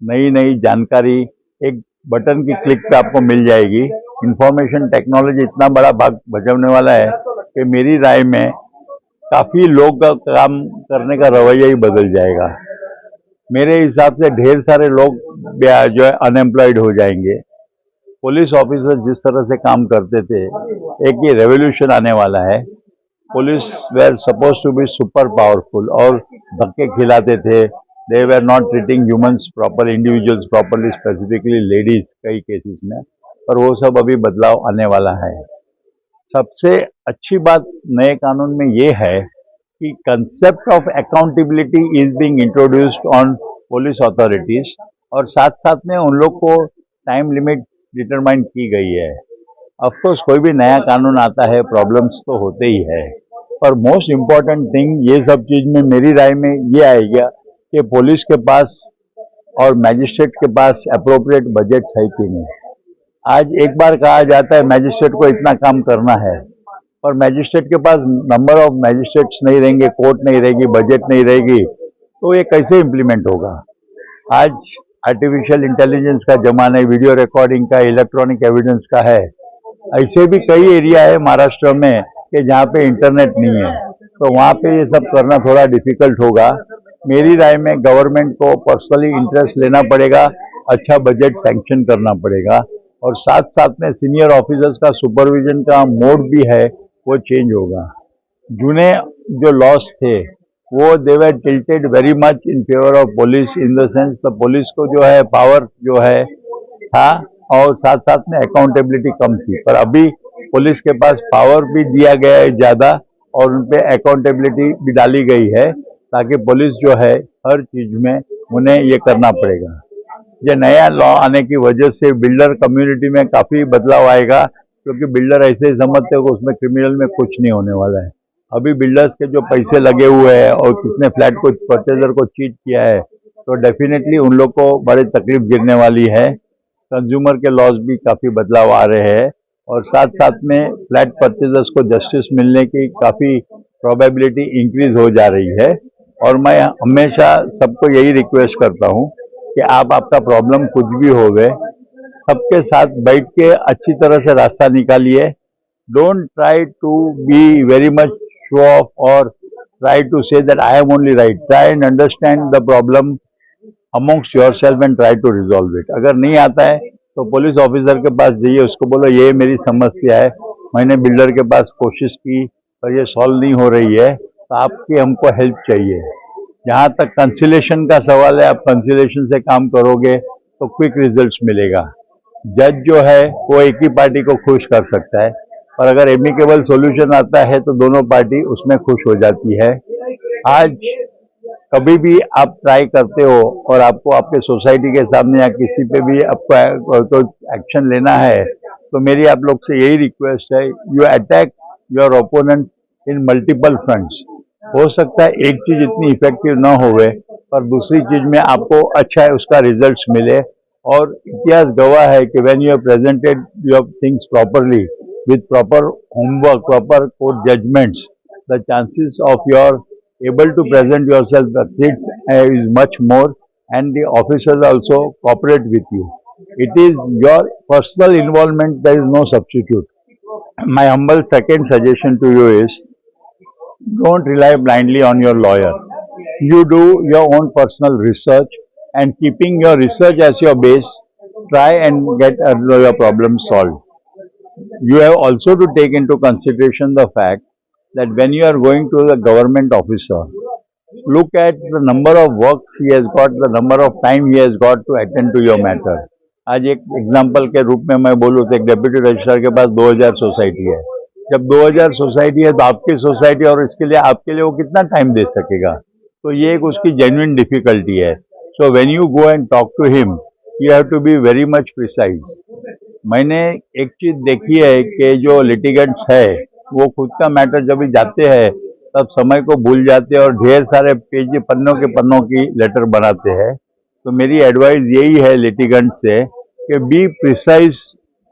नई नई जानकारी एक बटन की क्लिक पे आपको मिल जाएगी। इंफॉर्मेशन टेक्नोलॉजी इतना बड़ा भाग बजाने वाला है कि मेरी राय में काफी लोग का काम करने का रवैया ही बदल जाएगा। मेरे हिसाब से ढेर सारे लोग जो है अनएम्प्लॉयड हो जाएंगे। पुलिस ऑफिसर जिस तरह से काम करते थे, एक ये रेवोल्यूशन आने वाला है। Police were suppose to be super powerful और धक्के खिलाते थे। They were not treating humans proper, individuals properly, specifically ladies कई केसेस में। पर वो सब अभी बदलाव आने वाला है। सबसे अच्छी बात नए कानून में ये है कि concept of accountability is being introduced on police authorities, और साथ साथ में उन लोग को टाइम लिमिट डिटरमाइन की गई है। ऑफकोर्स कोई भी नया कानून आता है, प्रॉब्लम्स तो होते ही है, पर मोस्ट इम्पॉर्टेंट थिंग ये सब चीज में मेरी राय में ये आएगा कि पुलिस के पास और मैजिस्ट्रेट के पास अप्रोप्रिएट बजट्स है कि नहीं। आज एक बार कहा जाता है मैजिस्ट्रेट को इतना काम करना है, और मैजिस्ट्रेट के पास नंबर ऑफ मैजिस्ट्रेट्स नहीं रहेंगे, कोर्ट नहीं रहेगी, बजट नहीं रहेगी, तो ये कैसे इम्प्लीमेंट होगा। आज आर्टिफिशियल इंटेलिजेंस का जमाना है, वीडियो रिकॉर्डिंग का, इलेक्ट्रॉनिक एविडेंस का है। ऐसे भी कई एरिया है महाराष्ट्र में कि जहाँ पे इंटरनेट नहीं है, तो वहाँ पे ये सब करना थोड़ा डिफिकल्ट होगा। मेरी राय में गवर्नमेंट को पर्सनली इंटरेस्ट लेना पड़ेगा, अच्छा बजट सैंक्शन करना पड़ेगा, और साथ साथ में सीनियर ऑफिसर्स का सुपरविजन का मोड भी है वो चेंज होगा। जूने जो लॉस थे वो they were tilted very much in favour of police, in the sense the police को जो है पावर जो है था, और साथ साथ में अकाउंटेबिलिटी कम थी। पर अभी पुलिस के पास पावर भी दिया गया है ज़्यादा, और उन पर अकाउंटेबिलिटी भी डाली गई है, ताकि पुलिस जो है हर चीज़ में उन्हें ये करना पड़ेगा। ये नया लॉ आने की वजह से बिल्डर कम्युनिटी में काफ़ी बदलाव आएगा, क्योंकि बिल्डर ऐसे ही समझते हैं कि उसमें क्रिमिनल में कुछ नहीं होने वाला है। अभी बिल्डर्स के जो पैसे लगे हुए हैं और किसने फ्लैट को परचेजर को चीट किया है, तो डेफिनेटली उन लोग को बड़ी तकलीफ गिरने वाली है। कंज्यूमर के लॉस भी काफ़ी बदलाव आ रहे हैं, और साथ साथ में फ्लैट परचेजर्स को जस्टिस मिलने की काफ़ी प्रोबेबिलिटी इंक्रीज हो जा रही है। और मैं हमेशा सबको यही रिक्वेस्ट करता हूँ कि आप आपका प्रॉब्लम कुछ भी हो गए, सबके साथ बैठ के अच्छी तरह से रास्ता निकालिए। Don't try to be very much show off और try to say that I am only right. Try and understand the problem amongst yourself and try to resolve it. अगर नहीं आता है तो पुलिस ऑफिसर के पास जाइए, उसको बोलो ये मेरी समस्या है, मैंने बिल्डर के पास कोशिश की पर ये सॉल्व नहीं हो रही है, तो आपकी हमको हेल्प चाहिए। जहाँ तक कंसिलेशन का सवाल है, आप कंसिलेशन से काम करोगे तो क्विक रिजल्ट्स मिलेगा। जज जो है वो एक ही पार्टी को खुश कर सकता है, और अगर एमिकेबल सॉल्यूशन आता है तो दोनों पार्टी उसमें खुश हो जाती है। आज कभी भी आप ट्राई करते हो और आपको आपके सोसाइटी के सामने या किसी पे भी आपको तो एक्शन लेना है, तो मेरी आप लोग से यही रिक्वेस्ट है, you attack your opponent in multiple fronts. हो सकता है एक चीज इतनी इफेक्टिव ना होवे, पर दूसरी चीज में आपको अच्छा है उसका रिजल्ट्स मिले। और इतिहास गवाह है कि when you have presented your things properly with proper homework, proper court judgments, the chances of your able to present yourself the threat is much more, and the officers also cooperate with you. It is your personal involvement, there is no substitute. My humble second suggestion to you is, don't rely blindly on your lawyer. You do your own personal research, and keeping your research as your base, try and get your problem solved. You have also to take into consideration the fact that when you are going to the government officer, look at the number of works he has got, the number of time he has got to attend to your matter. आज एक example के रूप में मैं बोलूँ तो एक deputy registrar के पास 2000 सोसाइटी है, जब 2000 सोसाइटी है तो आपकी सोसाइटी और इसके लिए आपके लिए वो कितना टाइम दे सकेगा? तो ये एक उसकी जेन्युइन डिफिकल्टी है। So when you go and talk to him you have to be very much precise. मैंने एक चीज देखी है कि जो लिटिगेंट्स है वो खुद का मैटर जब भी जाते हैं तब समय को भूल जाते हैं और ढेर सारे पेज पन्नों के पन्नों की लेटर बनाते हैं। तो मेरी एडवाइस यही है लिटिगेंट से कि be precise,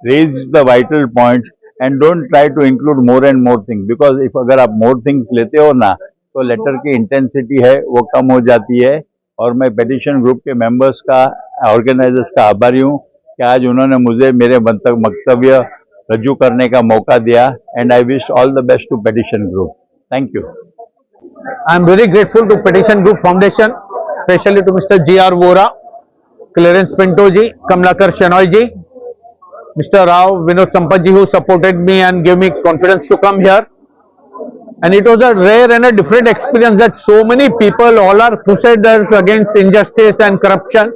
raise the vital points and don't try to include more and more thing, because if अगर आप मोर थिंग्स लेते हो ना तो लेटर की इंटेंसिटी है वो कम हो जाती है। और मैं पेटिशन ग्रुप के मेंबर्स का, ऑर्गेनाइजर्स का आभारी हूँ कि आज उन्होंने मुझे मेरे वक्तव्य रजू करने का मौका दिया। And I wish all the best to petition group. Thank you. I am very grateful to Petition Group Foundation, especially to Mr. G.R. Vora, Clarence Pinto ji, Kamlakar Shenoy ji, Mr. Rao, Vinod Sampath ji, who supported me and gave me confidence to come here. And it was a rare and a different experience that so many people, all are crusaders against injustice and corruption,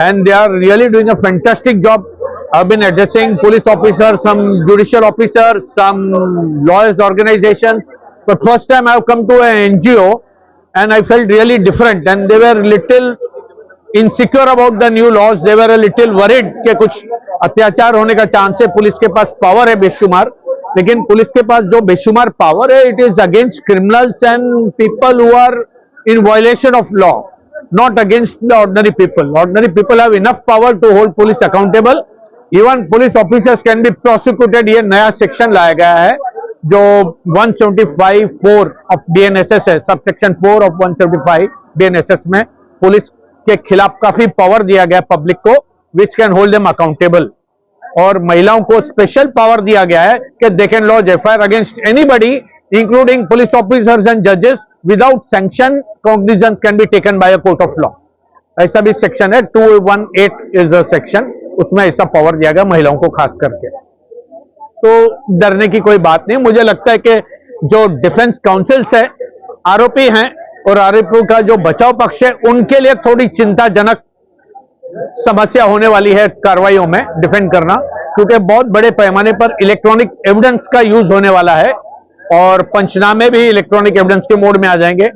and they are really doing a fantastic job. I've been addressing police officers, some judicial officers, some lawyers organizations, but first time I have come to an NGO and I felt really different, and they were little insecure about the new laws. They were a little worried कि कुछ अत्याचार होने का chance है। Police के पास power है बेशुमार, लेकिन पुलिस के पास जो बेशुमार पावर है, it is against criminals and people who are in violation of law, not against the ordinary people. Ordinary people have enough power to hold police accountable. Even police officers can be prosecuted. ये नया section लाया गया है जो 175(4) of BNSS है, subsection 4 of 175 BNSS में police के खिलाफ काफी पावर दिया गया पब्लिक को, which can hold them accountable. और महिलाओं को स्पेशल पावर दिया गया है कि they can launch FIR against anybody including police officers and जजेस without sanction. Cognizance can be taken by a court of law. ऐसा भी सेक्शन है, 218 इज अ सेक्शन, उसमें ऐसा पावर दिया गया महिलाओं को खास करके। तो डरने की कोई बात नहीं। मुझे लगता है कि जो डिफेंस काउंसिल्स है, आरोपी हैं और आरोपियों का जो बचाव पक्ष है, उनके लिए थोड़ी चिंताजनक समस्या होने वाली है कार्रवाइयों में डिफेंड करना, क्योंकि बहुत बड़े पैमाने पर इलेक्ट्रॉनिक एविडेंस का यूज होने वाला है और पंचनामे भी इलेक्ट्रॉनिक एविडेंस के मोड में आ जाएंगे।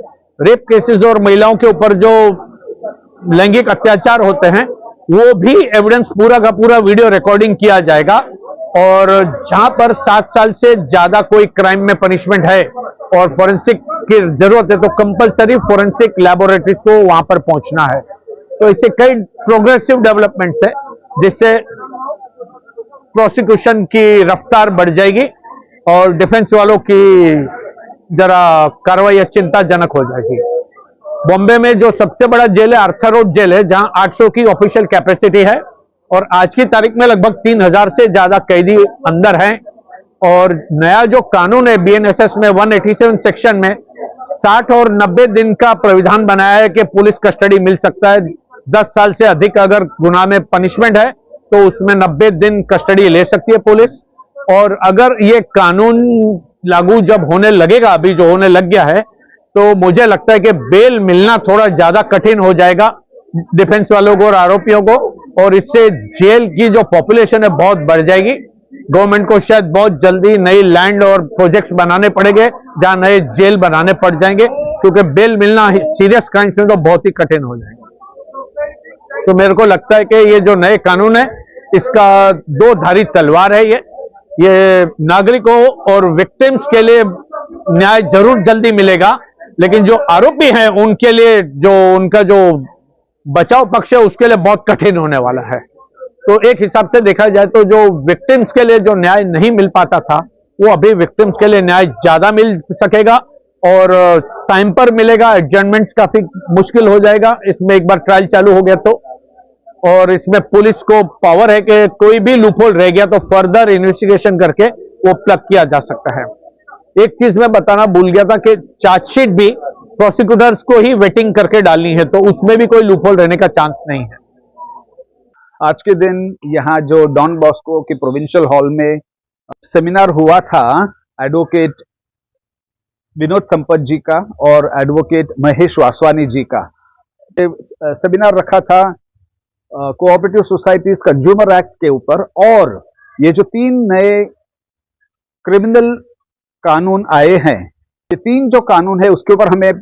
रेप केसेस और महिलाओं के ऊपर जो लैंगिक अत्याचार होते हैं वो भी एविडेंस पूरा का पूरा वीडियो रिकॉर्डिंग किया जाएगा। और जहां पर 7 साल से ज्यादा कोई क्राइम में पनिशमेंट है और फोरेंसिक की जरूरत है तो कंपलसरी फोरेंसिक लैबोरेटरीज को वहां पर पहुंचना है। तो इससे कई प्रोग्रेसिव डेवलपमेंट्स है जिससे प्रोसिक्यूशन की रफ्तार बढ़ जाएगी और डिफेंस वालों की जरा कार्रवाई चिंताजनक हो जाएगी। बॉम्बे में जो सबसे बड़ा जेल है आर्थर रोड जेल है, जहां 800 की ऑफिशियल कैपेसिटी है और आज की तारीख में लगभग 3000 से ज्यादा कैदी अंदर हैं। और नया जो कानून है बीएनएसएस में 187 सेक्शन में 60 और 90 दिन का प्राविधान बनाया है कि पुलिस कस्टडी मिल सकता है। 10 साल से अधिक अगर गुनाह में पनिशमेंट है तो उसमें 90 दिन कस्टडी ले सकती है पुलिस। और अगर ये कानून लागू जब होने लगेगा, अभी जो होने लग गया है, तो मुझे लगता है कि बेल मिलना थोड़ा ज्यादा कठिन हो जाएगा डिफेंस वालों को और आरोपियों को, और इससे जेल की जो पॉपुलेशन है बहुत बढ़ जाएगी। गवर्नमेंट को शायद बहुत जल्दी नई लैंड और प्रोजेक्ट्स बनाने पड़ेंगे जहां नए जेल बनाने पड़ जाएंगे, क्योंकि बेल मिलना सीरियस क्राइम्स में तो बहुत ही कठिन हो जाएगा। तो मेरे को लगता है कि ये जो नए कानून है इसका दो धारी तलवार है। ये नागरिकों और विक्टिम्स के लिए न्याय जरूर जल्दी मिलेगा, लेकिन जो आरोपी हैं उनके लिए जो उनका जो बचाव पक्ष है उसके लिए बहुत कठिन होने वाला है। तो एक हिसाब से देखा जाए तो जो विक्टिम्स के लिए जो न्याय नहीं मिल पाता था वो अभी विक्टिम्स के लिए न्याय ज्यादा मिल सकेगा और टाइम पर मिलेगा। एडजमेंट्स काफी मुश्किल हो जाएगा इसमें एक बार ट्रायल चालू हो गया तो। और इसमें पुलिस को पावर है कि कोई भी लूपहोल रह गया तो फर्दर इन्वेस्टिगेशन करके वो प्लग किया जा सकता है। एक चीज मैं बताना भूल गया था कि चार्जशीट भी प्रोसिक्यूटर्स को ही वेटिंग करके डालनी है, तो उसमें भी कोई लूपहोल रहने का चांस नहीं है। आज के दिन यहाँ जो डॉन बॉस्को के प्रोविंशियल हॉल में सेमिनार हुआ था एडवोकेट विनोद संपत जी का और एडवोकेट महेश वासवानी जी का, सेमिनार रखा था कोऑपरेटिव सोसाइटीज कंज्यूमर एक्ट के ऊपर। और ये जो 3 नए क्रिमिनल कानून आए हैं, ये 3 जो कानून है उसके ऊपर हमें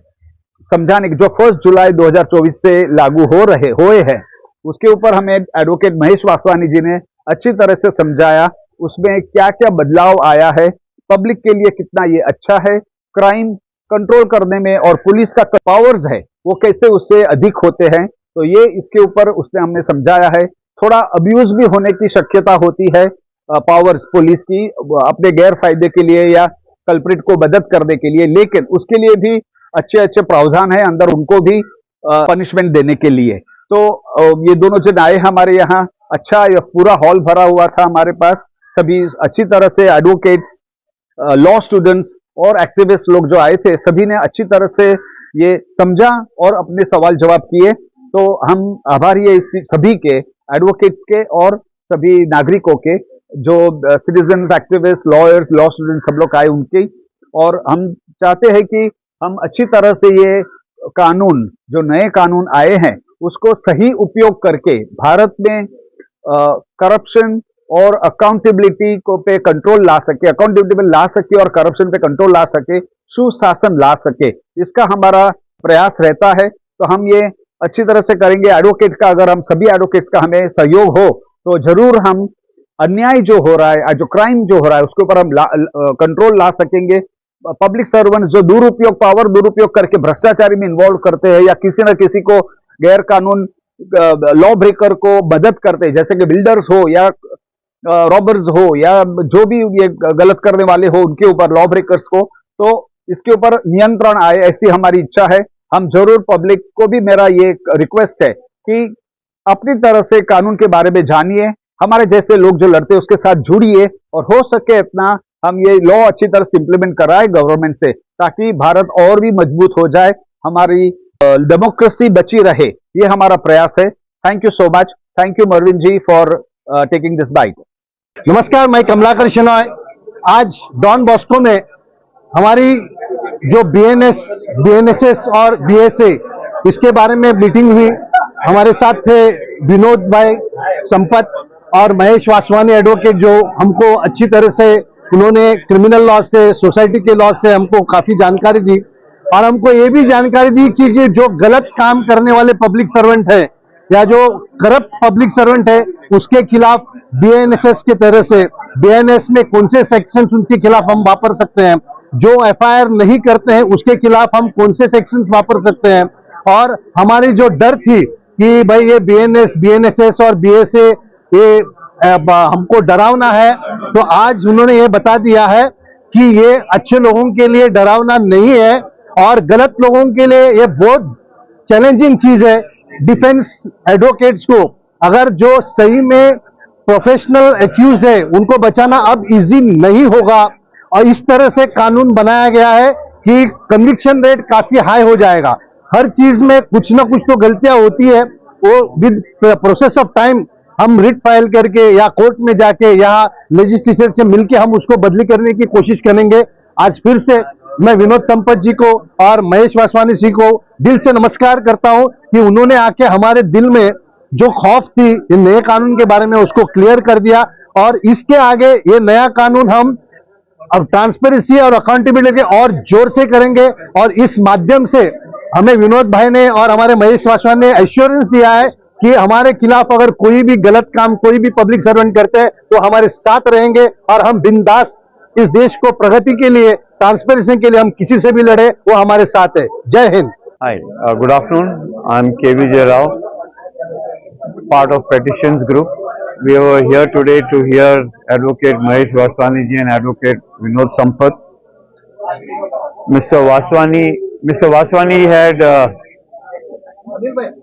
समझाने की, जो 1 जुलाई 2024 से लागू हुए हैं, उसके ऊपर हमें एडवोकेट महेश वासवानी जी ने अच्छी तरह से समझाया। उसमें क्या क्या बदलाव आया है, पब्लिक के लिए कितना ये अच्छा है, क्राइम कंट्रोल करने में और पुलिस का पावर्स है वो कैसे उससे अधिक होते हैं, तो ये इसके ऊपर उसने हमने समझाया है। थोड़ा अब्यूज भी होने की शक्यता होती है पावर्स पुलिस की अपने गैर फायदे के लिए या कल्प्रिट को मदद करने के लिए, लेकिन उसके लिए भी अच्छे अच्छे प्रावधान है अंदर उनको भी पनिशमेंट देने के लिए। तो ये दोनों जन आए हमारे यहाँ, अच्छा पूरा हॉल भरा हुआ था हमारे पास, सभी अच्छी तरह से एडवोकेट्स, लॉ स्टूडेंट्स और एक्टिविस्ट लोग जो आए थे सभी ने अच्छी तरह से ये समझा और अपने सवाल जवाब किए। तो हम आभारी है सभी के, एडवोकेट्स के और सभी नागरिकों के, जो citizen activist, lawyers, law student सब लोग आए उनके। और हम चाहते हैं कि हम अच्छी तरह से ये कानून, जो नए कानून आए हैं, उसको सही उपयोग करके भारत में करप्शन और अकाउंटेबिलिटी को पे कंट्रोल ला सके, अकाउंटेबिलिटी ला सके और करप्शन पे कंट्रोल ला सके, सुशासन ला सके, इसका हमारा प्रयास रहता है। तो हम ये अच्छी तरह से करेंगे। एडवोकेट का, अगर हम सभी एडवोकेट्स का हमें सहयोग हो तो जरूर हम अन्याय जो हो रहा है, जो क्राइम जो हो रहा है, उसके ऊपर हम कंट्रोल ला सकेंगे। पब्लिक सर्वेंट जो पावर दुरुपयोग करके भ्रष्टाचारी में इन्वॉल्व करते हैं या किसी न किसी को गैर कानून लॉ ब्रेकर को मदद करते हैं, जैसे कि बिल्डर्स हो या रॉबर्स हो या जो भी ये गलत करने वाले हो उनके ऊपर, लॉ ब्रेकर्स को, तो इसके ऊपर नियंत्रण आए, ऐसी हमारी इच्छा है। हम जरूर, पब्लिक को भी मेरा ये रिक्वेस्ट है कि अपनी तरह से कानून के बारे में जानिए, हमारे जैसे लोग जो लड़ते हैं उसके साथ जुड़िए और हो सके इतना हम ये लॉ अच्छी तरह से इंप्लीमेंट कराए गवर्नमेंट से, ताकि भारत और भी मजबूत हो जाए, हमारी डेमोक्रेसी बची रहे, ये हमारा प्रयास है। Thank you so much. Thank you Marvin ji for taking this bite. नमस्कार, मैं कमलाकर शेनॉय। आज डॉन बॉस्को में हमारी जो बीएनएसएस और बीएसए, इसके बारे में मीटिंग हुई। हमारे साथ थे विनोद भाई संपत और महेश वासवानी एडवोकेट, जो हमको अच्छी तरह से, उन्होंने क्रिमिनल लॉ से, सोसाइटी के लॉ से हमको काफी जानकारी दी और हमको ये भी जानकारी दी कि जो गलत काम करने वाले पब्लिक सर्वेंट है या जो करप्ट पब्लिक सर्वेंट है उसके खिलाफ बीएनएसएस के तरह से, बीएनएस में कौन से सेक्शंस उनके खिलाफ हम वापर सकते हैं, जो एफआईआर नहीं करते हैं उसके खिलाफ हम कौन से सेक्शंस वापर सकते हैं। और हमारी जो डर थी कि भाई ये बीएनएसएस और बीएसए ये हमको डरावना है, तो आज उन्होंने ये बता दिया है कि ये अच्छे लोगों के लिए डरावना नहीं है और गलत लोगों के लिए ये बहुत चैलेंजिंग चीज है। डिफेंस एडवोकेट्स को, अगर जो सही में प्रोफेशनल एक्यूज्ड है उनको बचाना अब इजी नहीं होगा और इस तरह से कानून बनाया गया है कि कन्विक्शन रेट काफी हाई हो जाएगा। हर चीज में कुछ ना कुछ तो गलतियां होती है, वो विद प्रोसेस ऑफ टाइम हम रिट फाइल करके या कोर्ट में जाके या लेजिस्लेचर से मिलके हम उसको बदली करने की कोशिश करेंगे। आज फिर से मैं विनोद संपत जी को और महेश वासवानी जी को दिल से नमस्कार करता हूं कि उन्होंने आके हमारे दिल में जो खौफ थी इन नए कानून के बारे में उसको क्लियर कर दिया। और इसके आगे ये नया कानून हम अब ट्रांसपेरेंसी और अकाउंटेबिलिटी और जोर से करेंगे और इस माध्यम से हमें विनोद भाई ने और हमारे महेश वासवानी ने एश्योरेंस दिया है कि हमारे खिलाफ अगर कोई भी गलत काम कोई भी पब्लिक सर्वेंट करते हैं तो हमारे साथ रहेंगे और हम बिंदास इस देश को प्रगति के लिए, ट्रांसपेरेंसी के लिए हम किसी से भी लड़े, वो हमारे साथ है। जय Hind. Hi, good afternoon. I'm KVJ Rao, part of Petitions Group. We were here today to hear Advocate Mahesh Vaswani ji and Advocate Vinod Sampath. Mr. Vaswani had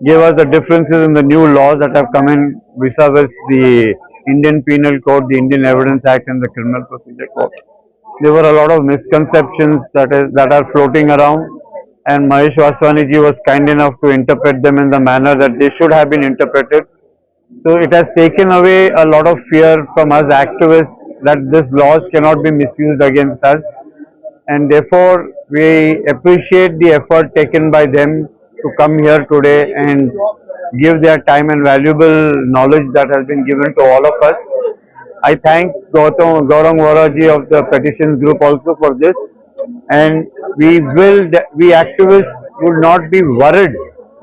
gave us the differences in the new laws that have come in vis-a-vis the Indian Penal Code, the Indian Evidence Act and the Criminal Procedure Code. There were a lot of misconceptions that are floating around, and Mahesh Vaswani ji was kind enough to interpret them in the manner that they should have been interpreted. So it has taken away a lot of fear from us activists that these laws cannot be misused against us, and therefore we appreciate the effort taken by them to come here today and give their time and valuable knowledge that has been given to all of us. I thank Gaurang Vora ji of the petitions group also for this, and we activists will not be worried.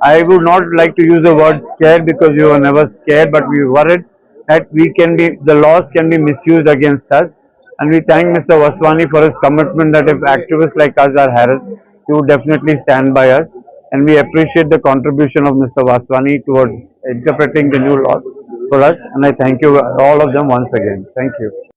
I would not like to use the word scared because we were never scared, but we were worried that the laws can be misused against us. And we thank Mr. Vaswani for his commitment that if activists like us are harassed, he would definitely stand by us. And we appreciate the contribution of Mr. Vaswani towards interpreting the new laws for us. And I thank you all of them once again. Thank you.